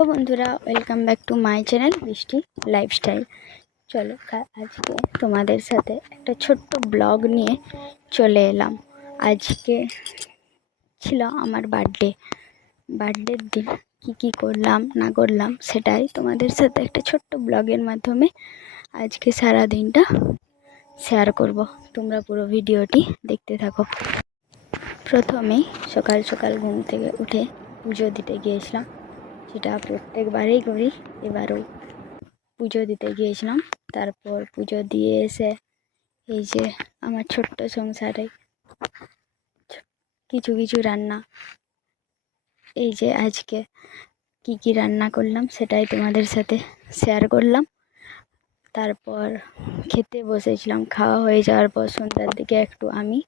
তো বন্ধুরা, welcome back to my channel বৃষ্টি লাইফস্টাইল। চলো আজকে তোমাদের সাথে একটা ছোট্ট ব্লগ নিয়ে চলে এলাম। আজকে ছিল আমার বার্থডের দিন কি করলাম না করলাম সেটাই তোমাদের সাথে একটা ছোট্ট ব্লগের মাধ্যমে আজকে সারা দিনটা শেয়ার করব। তোমরা পুরো ভিডিওটি দেখতে থাকো। প্রথমেই সকাল সকাল ঘুম থেকে উঠে পুজো দিতে গিয়েছিলাম, যেটা প্রত্যেকবারেই করি, এবারও পুজো দিতে গিয়েছিলাম। তারপর পুজো দিয়ে এসে এই যে আমার ছোট্ট সংসারে কিছু কিছু রান্না, এই যে আজকে কি রান্না করলাম সেটাই তোমাদের সাথে শেয়ার করলাম। তারপর খেতে বসেছিলাম। খাওয়া হয়ে যাওয়ার পর সন্ধ্যার দিকে একটু আমি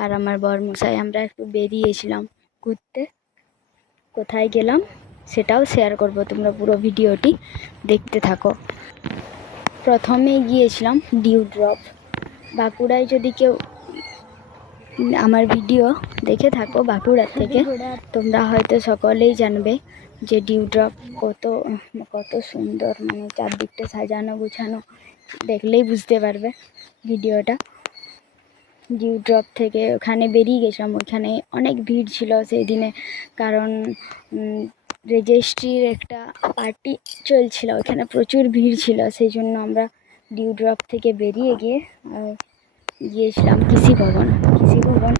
আর আমার বরমশাই আমরা একটু বেরিয়েছিলাম ঘুরতে। কোথায় গেলাম সেটাও শেয়ার করব, তোমরা পুরো ভিডিওটি দেখতে থাকো। প্রথমে গিয়েছিলাম ডিউ ড্রপ। বাঁকুড়ায় যদি কেউ আমার ভিডিও দেখে থাকো বাঁকুড়া থেকে, তোমরা হয়তো সকলেই জানবে যে ডিউ ড্রপ কত সুন্দর, মানে চারদিকটা সাজানো গুছানো, দেখলেই বুঝতে পারবে ভিডিওটা। ডিউ ড্রপ থেকে ওখানে বেরিয়ে গেছিলাম। ওখানে অনেক ভিড় ছিল সেই দিনে, কারণ রেজিস্ট্রির একটা পার্টি চলছিল, ওখানে প্রচুর ভিড় ছিল। সেই জন্য আমরা ডিউ ড্রপ থেকে বেরিয়ে গিয়েছিলাম কৃষি ভবন।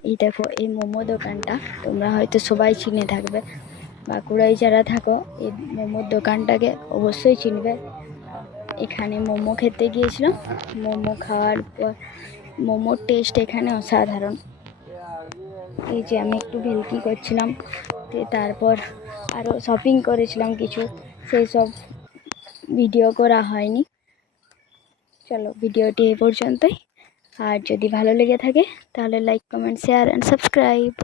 এই দেখো, এই মোমো দোকানটা তোমরা হয়তো সবাই চিনে থাকবে। বাঁকুড়ায় যারা থাকো এই মোমোর দোকানটাকে অবশ্যই চিনবে। এখানে মোমো খেতে গিয়েছিলাম। মোমো খাওয়ার পর মোমোর টেস্ট এখানে অসাধারণ। এই যে আমি একটু ভেলকি করছিলাম, তারপর আরও শপিং করেছিলাম কিছু, সেই সব ভিডিও করা হয়নি। চলো ভিডিওটি এই পর্যন্তই। আর যদি ভালো লেগে থাকে তাহলে like, comment, share and subscribe.